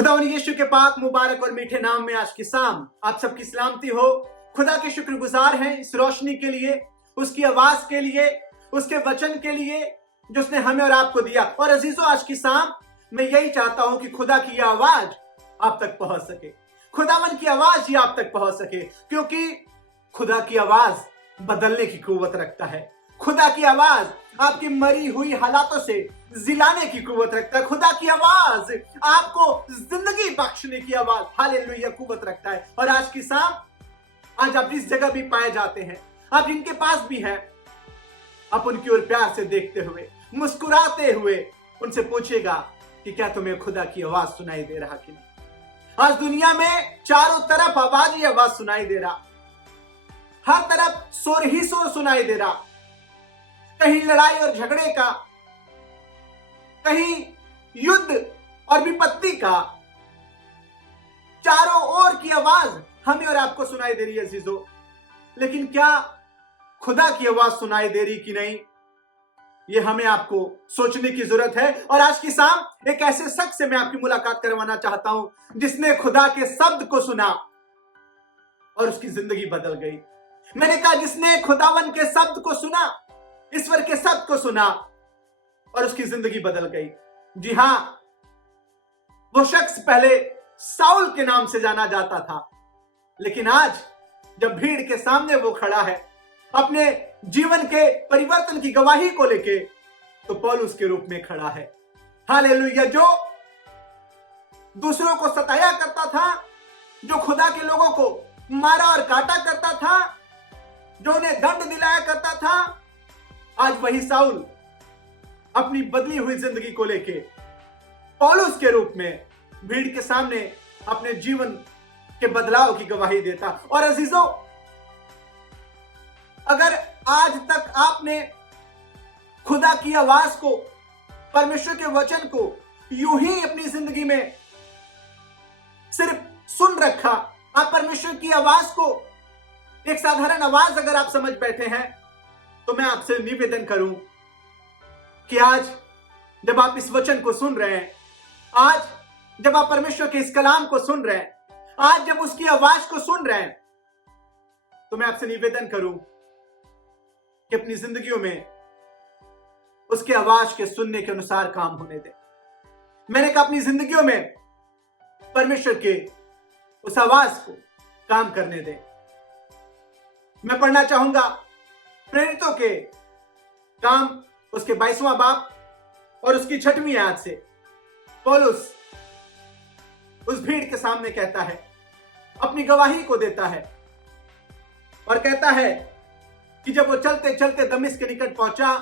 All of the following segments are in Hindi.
खुदावन यीशु के पाक मुबारक और मीठे नाम में आज की शाम आप सबकी सलामती हो। खुदा के शुक्रगुजार हैं इस रोशनी के लिए, उसकी आवाज के लिए, उसके वचन के लिए जो उसने हमें और आपको दिया। और अजीजों, आज की शाम मैं यही चाहता हूं कि खुदा की यह आवाज आप तक पहुंच सके, खुदावन की आवाज ही आप तक पहुंच सके, क्योंकि खुदा की आवाज बदलने की कुव्वत रखता है। खुदा की आवाज आपकी मरी हुई हालातों से जिलाने की कुव्वत रखता है। खुदा की आवाज आपको जिंदगी बख्शने की आवाज हालेलुया कुव्वत रखता है। और आज की शाम आज आप जिस जगह भी पाए जाते हैं, आप जिनके पास भी हैं, आप उनकी ओर प्यार से देखते हुए, मुस्कुराते हुए उनसे पूछेगा कि क्या तुम्हें खुदा की आवाज सुनाई दे रहा कि नहीं। आज दुनिया में चारों तरफ आवाज ही आवाज सुनाई दे रहा, हर तरफ शोर ही शोर सुनाई दे रहा, कहीं लड़ाई और झगड़े का, कहीं युद्ध और विपत्ति का, चारों ओर की आवाज हमें और आपको सुनाई दे रही है अजीजों। लेकिन क्या खुदा की आवाज सुनाई दे रही कि नहीं, ये हमें आपको सोचने की जरूरत है। और आज की शाम एक ऐसे शख्स से मैं आपकी मुलाकात करवाना चाहता हूं जिसने खुदा के शब्द को सुना और उसकी जिंदगी बदल गई। मैंने कहा जिसने खुदावन के शब्द को सुना, ईश्वर के शब्द को सुना और उसकी जिंदगी बदल गई। जी हां, वो शख्स पहले साउल के नाम से जाना जाता था, लेकिन आज जब भीड़ के सामने वो खड़ा है अपने जीवन के परिवर्तन की गवाही को लेके, तो पौलुस के रूप में खड़ा है। हालेलुया। जो दूसरों को सताया करता था, जो खुदा के लोगों को मारा और काटा करता था, जो उन्हें दंड दिलाया करता था, आज वही साउल अपनी बदली हुई जिंदगी को लेके पौलुस के रूप में भीड़ के सामने अपने जीवन के बदलाव की गवाही देता। और अजीजों, अगर आज तक आपने खुदा की आवाज को, परमेश्वर के वचन को यूं ही अपनी जिंदगी में सिर्फ सुन रखा, आप परमेश्वर की आवाज को एक साधारण आवाज अगर आप समझ बैठे हैं, तो मैं आपसे निवेदन करूं कि आज जब आप इस वचन को सुन रहे हैं, आज जब आप परमेश्वर के इस कलाम को सुन रहे हैं, आज जब उसकी आवाज को सुन रहे हैं, तो मैं आपसे निवेदन करूं कि अपनी जिंदगियों में उसके आवाज के सुनने के अनुसार काम होने दें। मैंने कहा अपनी जिंदगियों में परमेश्वर के उस आवाज को काम करने दें। मैं पढ़ना चाहूंगा प्रेरितों के काम उसके 22वां बाब और उसकी 6वीं आयत से। पौलुस उस भीड़ के सामने कहता है, अपनी गवाही को देता है और कहता है कि जब वो चलते चलते दमिश्क के निकट पहुंचा,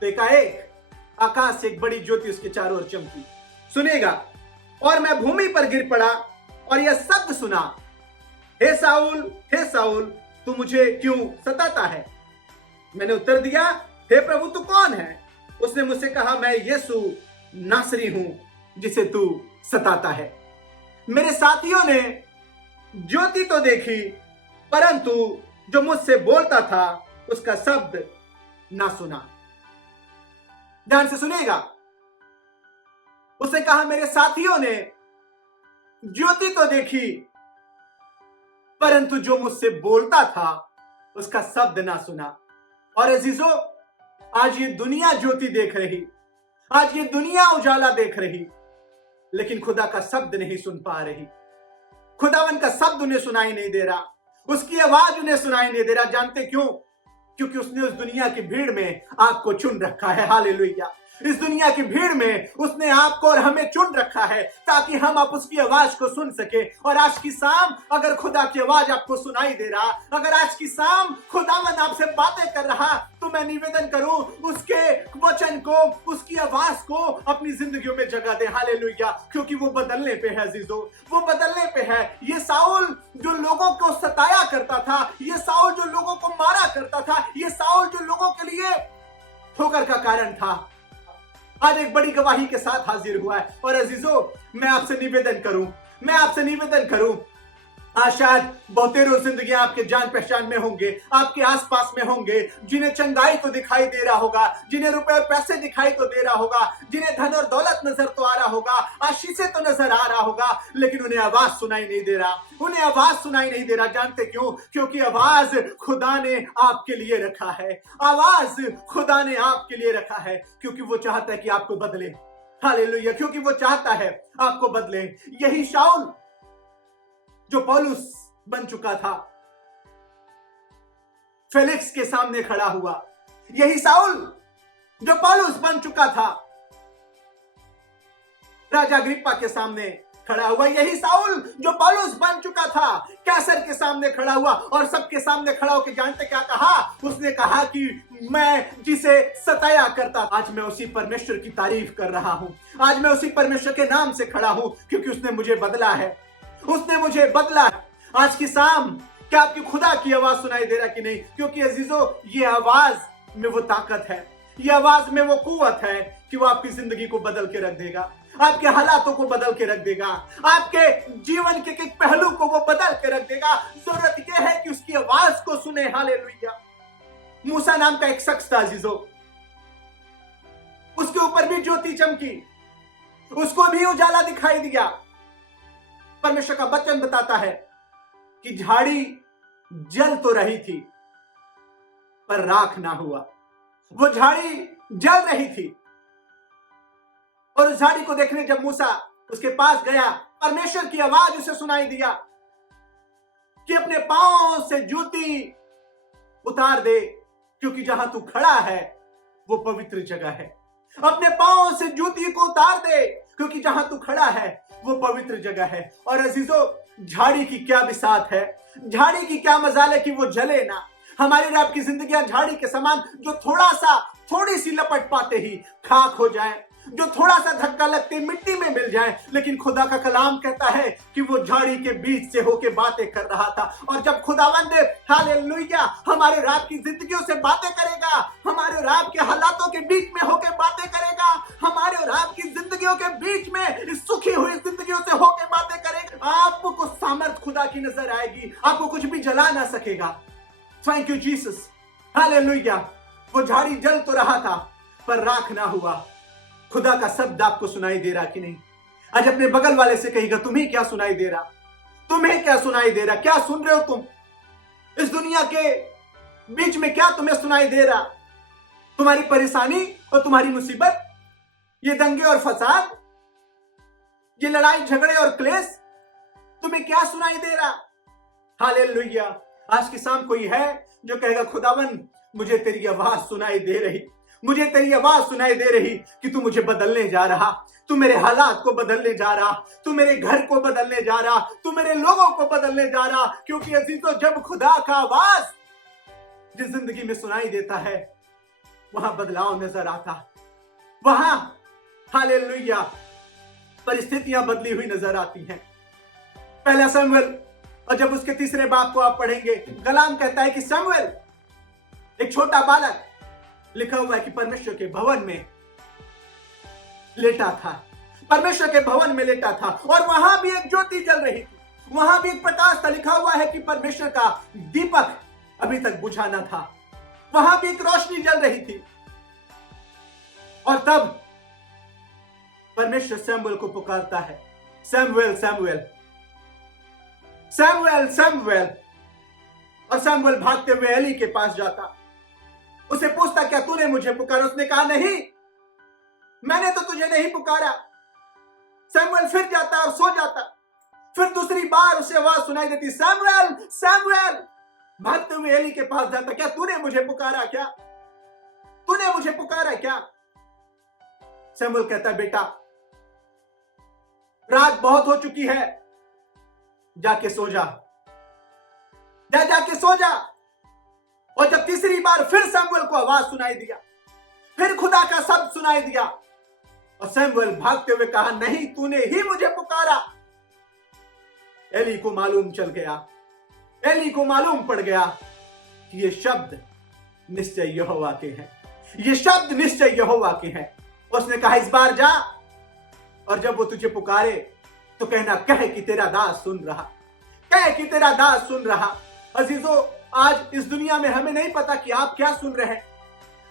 तो एकाएक आकाश से एक बड़ी ज्योति उसके चारों ओर चमकी। सुनेगा, और मैं भूमि पर गिर पड़ा और यह शब्द सुना, हे साउल तू मुझे क्यों सताता है। मैंने उत्तर दिया, हे प्रभु तू कौन है। उसने मुझसे कहा, मैं यीशु नासरी हूं जिसे तू सताता है। मेरे साथियों ने ज्योति तो देखी, परंतु जो मुझसे बोलता था उसका शब्द ना सुना। ध्यान से सुनेगा। उसने कहा, मेरे साथियों ने ज्योति तो देखी, परंतु जो मुझसे बोलता था उसका शब्द ना सुना। और अजीजों, आज ये दुनिया ज्योति देख रही, आज ये दुनिया उजाला देख रही, लेकिन खुदा का शब्द नहीं सुन पा रही। खुदावन का शब्द उन्हें सुनाई नहीं दे रहा, उसकी आवाज उन्हें सुनाई नहीं दे रहा। जानते क्यों? क्योंकि उसने उस दुनिया की भीड़ में आपको चुन रखा है। हालेलुया। इस दुनिया की भीड़ में उसने आपको और हमें चुन रखा है ताकि हम आप उसकी आवाज को सुन सके। और आज की शाम अगर खुदा की आवाज आपको सुनाई दे रहा, अगर आज की शाम खुदावन आपसे बातें कर रहा, तो मैं निवेदन करूं उसके वचन को, उसकी आवाज को अपनी जिंदगियों में जगह दे। हालेलुया। क्योंकि वो बदलने पे है अजीजों, वो बदलने पे है। ये साउल जो लोगों को सताया करता था, ये साउल जो लोगों को मारा करता था, ये साउल जो लोगों के लिए ठोकर का कारण था, आज एक बड़ी गवाही के साथ हाजिर हुआ है। और अजीजों, मैं आपसे निवेदन करूं आज शायद बहुतेरों जिंदगी आपके जान पहचान में होंगे, आपके आसपास में होंगे, जिन्हें चंगाई तो दिखाई दे रहा होगा, जिन्हें रुपए और पैसे दिखाई तो दे रहा होगा, जिन्हें धन और दौलत नजर तो आ रहा होगा, आशीषें तो नजर आ रहा होगा, लेकिन उन्हें आवाज सुनाई नहीं दे रहा। उन्हें आवाज सुनाई नहीं दे रहा। जानते क्यों? क्योंकि आवाज खुदा ने आपके लिए रखा है। आवाज खुदा ने आपके लिए रखा है, क्योंकि वो चाहता है कि आपको बदले। हालेलुया। क्योंकि वो चाहता है आपको बदले। यही शाऊल जो पौलुस बन चुका था, फेलिक्स के सामने खड़ा हुआ। यही शाऊल जो पौलुस बन चुका था, राजा अग्रिप्पा के सामने खड़ा हुआ। यही शाऊल जो पौलुस बन चुका था, कैसर के सामने खड़ा हुआ। और सबके सामने खड़ा होकर जानते क्या कहा? उसने कहा कि मैं जिसे सताया करता, आज मैं उसी परमेश्वर की तारीफ कर रहा हूं। आज मैं उसी परमेश्वर के नाम से खड़ा हूं, क्योंकि उसने मुझे बदला है। उसने मुझे बदला है। आज की शाम क्या आपकी खुदा की आवाज सुनाई दे रहा कि नहीं? क्योंकि अजीजों, ये आवाज में वो ताकत है, ये आवाज में वो कुव्वत है कि वो आपकी जिंदगी को बदल के रख देगा, आपके हालातों को बदल के रख देगा, आपके जीवन के एक पहलू को वो बदल के रख देगा। जरूरत यह है कि उसकी आवाज को सुने। हालेलुया। मूसा नाम का एक शख्स था अजीजों, उसके ऊपर भी ज्योति चमकी, उसको भी उजाला दिखाई दिया। परमेश्वर का वचन बताता है कि झाड़ी जल तो रही थी पर राख ना हुआ। वो झाड़ी जल रही थी, और उस झाड़ी को देखने जब मूसा उसके पास गया, परमेश्वर की आवाज उसे सुनाई दिया कि अपने पांव से जूती उतार दे, क्योंकि जहां तू खड़ा है वो पवित्र जगह है। अपने पांव से जूती को उतार दे, क्योंकि जहां तू खड़ा है वो पवित्र जगह है। और अजीजों, झाड़ी की क्या बिसात है, झाड़ी की क्या मजाल है कि वो जले ना। हमारी और आपकी जिंदगियां झाड़ी के समान, जो थोड़ी सी लपट पाते ही खाक हो जाए, जो थोड़ा सा धक्का लगते मिट्टी में मिल जाए। लेकिन खुदा का कलाम कहता है कि वो झाड़ी के बीच से होके बातें कर रहा था। और जब खुदावंद हालेलुया हमारे और आपकी जिंदगियों से बातें करेगा, हमारे और आपके हालातों के बीच में होके बातें करेगा, हमारे और आपकी जिंदगियों के बीच में सुखी हुई जिंदगियों से होके बातें करेगा, आपको सामर्थ खुदा की नजर आएगी, आपको कुछ भी जला ना सकेगा। Thank you Jesus. हालेलुया। वो झाड़ी जल तो रहा था पर राख ना हुआ। खुदा का शब्द आपको सुनाई दे रहा कि नहीं? आज अपने बगल वाले से कहिएगा, तुम्हें क्या सुनाई दे रहा? तुम्हें क्या सुनाई दे रहा? क्या सुन रहे हो तुम? इस दुनिया के बीच में क्या तुम्हें सुनाई दे रहा? तुम्हारी परेशानी और तुम्हारी मुसीबत, ये दंगे और फसाद, ये लड़ाई झगड़े और क्लेश, तुम्हें क्या सुनाई दे रहा? हालेलुया। आज की शाम कोई है जो कहेगा, खुदावन मुझे तेरी आवाज सुनाई दे रही, मुझे तेरी आवाज सुनाई दे रही कि तू मुझे बदलने जा रहा, तू मेरे हालात को बदलने जा रहा, तू मेरे घर को बदलने जा रहा, तू मेरे लोगों को बदलने जा रहा। क्योंकि अजीजों, जब खुदा का आवाज जिस जिंदगी में सुनाई देता है, वहां बदलाव नजर आता, वहां हालेलुया परिस्थितियां बदली हुई नजर आती हैं। पहला शमूएल, और जब उसके तीसरे बाब को आप पढ़ेंगे, कलाम कहता है कि शमूएल एक छोटा बालक, लिखा हुआ है कि परमेश्वर के भवन में लेटा था, परमेश्वर के भवन में लेटा था, और वहां भी एक ज्योति जल रही थी, वहां भी एक प्रकाश था। लिखा हुआ है कि परमेश्वर का दीपक अभी तक बुझा न था, वहां भी एक रोशनी जल रही थी। और तब परमेश्वर शमूएल को पुकारता है, शमूएल शमूएल शमूएल शमूएल। और शमूएल भागते हुए एली के पास जाता, उसे पूछता, क्या तूने मुझे पुकारा? उसने कहा, नहीं, मैंने तो तुझे नहीं पुकारा। शमूएल फिर जाता और सो जाता। फिर दूसरी बार उसे आवाज सुनाई देती, शमूएल शमूएल। भागते हुए एली के पास जाता, क्या तूने मुझे पुकारा? क्या तूने मुझे पुकारा? क्या? शमूएल कहता, बेटा रात बहुत हो चुकी है, जाके सो जा, जाके सो जा। और जब तीसरी बार फिर शमूएल को आवाज सुनाई दिया, फिर खुदा का शब्द सुनाई दिया, और शमूएल भागते हुए कहा, नहीं, तूने ही मुझे पुकारा। एली को मालूम चल गया, एली को मालूम पड़ गया कि ये शब्द निश्चय यहोवा के हैं, ये शब्द निश्चय यहोवा के हैं। उसने कहा, इस बार जा, और जब वो तुझे पुकारे तो कहना, कह कि तेरा दास सुन रहा, कह कि तेरा दास सुन रहा। अजीजों, आज इस दुनिया में हमें नहीं पता कि आप क्या सुन रहे हैं,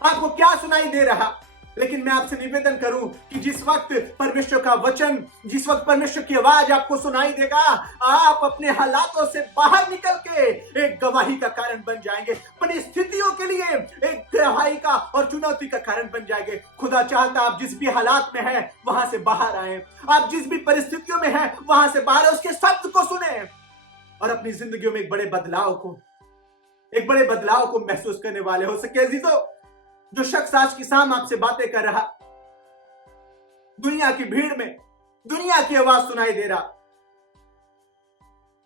आपको क्या सुनाई दे रहा, लेकिन मैं आपसे निवेदन करूं कि जिस वक्त परमेश्वर का वचन, जिस वक्त परमेश्वर की आवाज आपको सुनाई देगा, आप अपने हालातों से बाहर निकल के एक गवाही का कारण बन जाएंगे, परिस्थितियों के लिए एक गवाही का और चुनौती का कारण बन जाएंगे। खुदा चाहता आप जिस भी हालात में हैं वहां से बाहर आए, आप जिस भी परिस्थितियों में हैं वहां से बाहर उसके शब्द को सुने और अपनी जिंदगियों में एक बड़े बदलाव को महसूस करने वाले हो सके। अजीजों, जो शख्स आज की शाम आपसे बातें कर रहा, दुनिया की भीड़ में दुनिया की आवाज सुनाई दे रहा,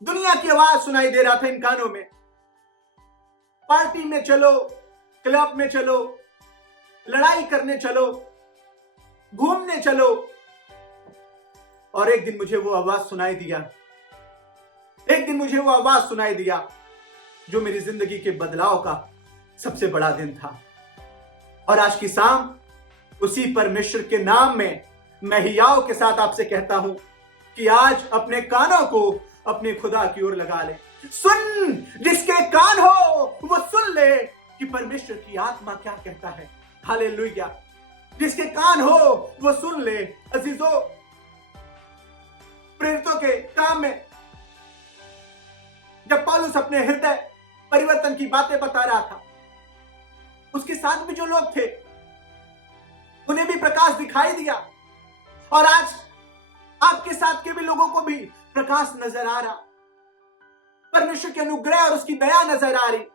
दुनिया की आवाज सुनाई दे रहा था इन कानों में, पार्टी में चलो, क्लब में चलो, लड़ाई करने चलो, घूमने चलो, और एक दिन मुझे वो आवाज सुनाई दिया जो मेरी जिंदगी के बदलाव का सबसे बड़ा दिन था। और आज की शाम उसी परमेश्वर के नाम में मैं हियाव के साथ आपसे कहता हूं कि आज अपने कानों को अपने खुदा की ओर लगा ले। सुन, जिसके कान हो वो सुन ले कि परमेश्वर की आत्मा क्या कहता है। हालेलुया। जिसके कान हो वो सुन ले। अजीजों, प्रेरितों के काम में जब पौलुस अपने हृदय परिवर्तन की बातें बता रहा था, उसके साथ भी जो लोग थे उन्हें भी प्रकाश दिखाई दिया, और आज आपके साथ के भी लोगों को भी प्रकाश नजर आ रहा, परमेश्वर के अनुग्रह और उसकी दया नजर आ रही,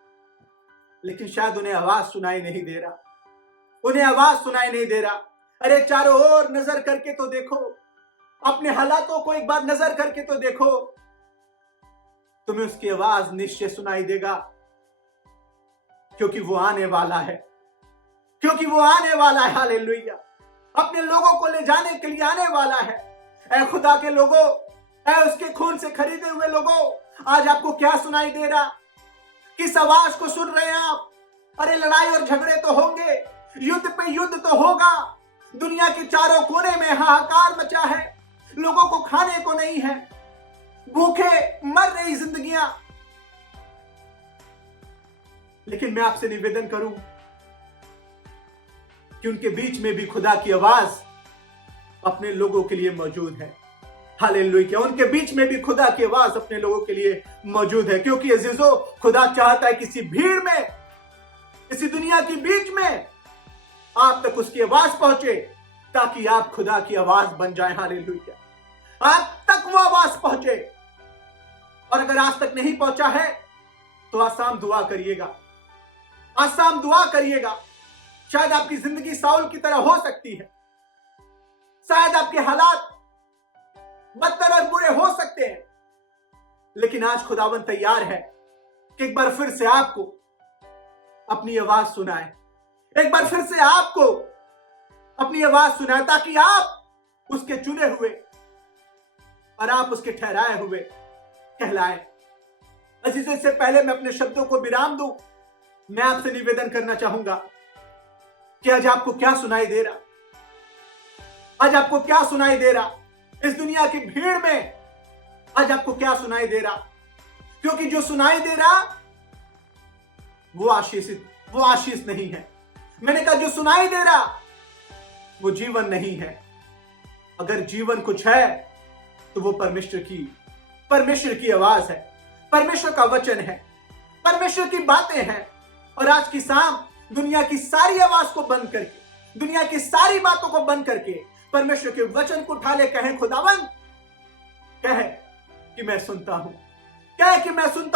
लेकिन शायद उन्हें आवाज सुनाई नहीं दे रहा। अरे चारों ओर नजर करके तो देखो, अपने हालातों को एक बार नजर करके तो देखो, तुम्हें उसकी आवाज निश्चय सुनाई देगा, क्योंकि वो आने वाला है। हालेलुया। अपने लोगों को ले जाने के लिए आने वाला है। ऐ खुदा के लोगों, ऐ उसके खून से खरीदे हुए लोगों, आज आपको क्या सुनाई दे रहा? किस आवाज को सुन रहे हैं आप? अरे लड़ाई और झगड़े तो होंगे, युद्ध पे युद्ध तो होगा, दुनिया के चारों कोने में हाहाकार मचा है, लोगों को खाने को नहीं है, भूखे मर रही जिंदगियां। लेकिन मैं आपसे निवेदन करूं कि उनके बीच में भी खुदा की आवाज अपने लोगों के लिए मौजूद है। हालेलुया। उनके बीच में भी खुदा की आवाज अपने लोगों के लिए मौजूद है, क्योंकि अजीजों, खुदा चाहता है किसी भीड़ में, इसी दुनिया के बीच में आप तक उसकी आवाज पहुंचे, ताकि आप खुदा की आवाज बन जाए। हालेलुया। आप तक वो आवाज पहुंचे, और अगर आज तक नहीं पहुंचा है तो आज शाम दुआ करिएगा। शायद आपकी जिंदगी साउल की तरह हो सकती है, शायद आपके हालात बदतर और बुरे हो सकते हैं, लेकिन आज खुदावन तैयार है कि एक बार फिर से आपको अपनी आवाज सुनाए, एक बार फिर से आपको अपनी आवाज सुनाए, ताकि आप उसके चुने हुए और आप उसके ठहराए हुए कहलाए। अजीजों, इससे पहले मैं अपने शब्दों को विराम दूं, मैं आपसे निवेदन करना चाहूंगा कि आज आपको क्या सुनाई दे रहा? आज आपको क्या सुनाई दे रहा? इस दुनिया की भीड़ में आज आपको क्या सुनाई दे रहा? क्योंकि जो सुनाई दे रहा वो आशीष नहीं है। मैंने कहा, जो सुनाई दे रहा वो जीवन नहीं है। अगर जीवन कुछ है तो वो परमेश्वर की आवाज है, परमेश्वर का वचन है, परमेश्वर की बातें हैं। और आज की शाम दुनिया की सारी आवाज को बंद करके, दुनिया की सारी बातों को बंद करके परमेश्वर के वचन को उठा ले, कहें खुदावन, कहे कि मैं सुनता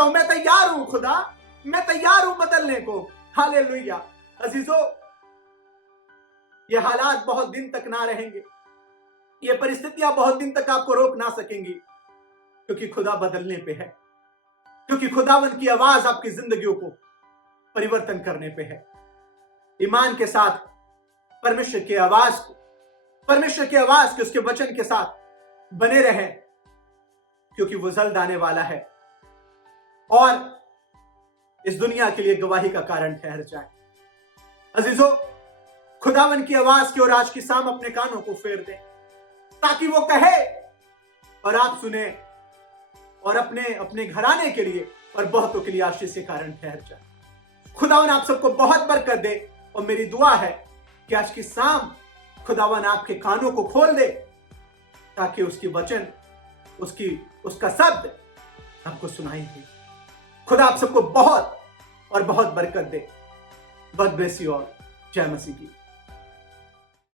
हूं, मैं तैयार हूं खुदा, मैं तैयार हूं बदलने को। हालेलुया। अजीजों, ये हालात बहुत दिन तक ना रहेंगे, ये परिस्थितियां बहुत दिन तक आपको रोक ना सकेंगी, क्योंकि खुदा बदलने पे है, क्योंकि खुदावन की आवाज आपकी जिंदगियों को परिवर्तन करने पे है। ईमान के साथ परमेश्वर की आवाज के, उसके वचन के साथ बने रहें, क्योंकि वो जल्द आने वाला है और इस दुनिया के लिए गवाही का कारण ठहर जाए। अजीजों, खुदावन की आवाज की ओर आज की शाम अपने कानों को फेर दें, ताकि वो कहे और आप सुने और अपने अपने घराने के लिए और बहुतों के लिए आशीष के कारण ठहर जाए। खुदावन आप सबको बहुत बरकत दे और मेरी दुआ है कि आज की शाम खुदावन आपके कानों को खोल दे ताकि उसकी वचन उसका शब्द आपको सुनाई दे। खुदा आप सबको बहुत और बहुत बरकत दे। God bless you all। जय मसीह की।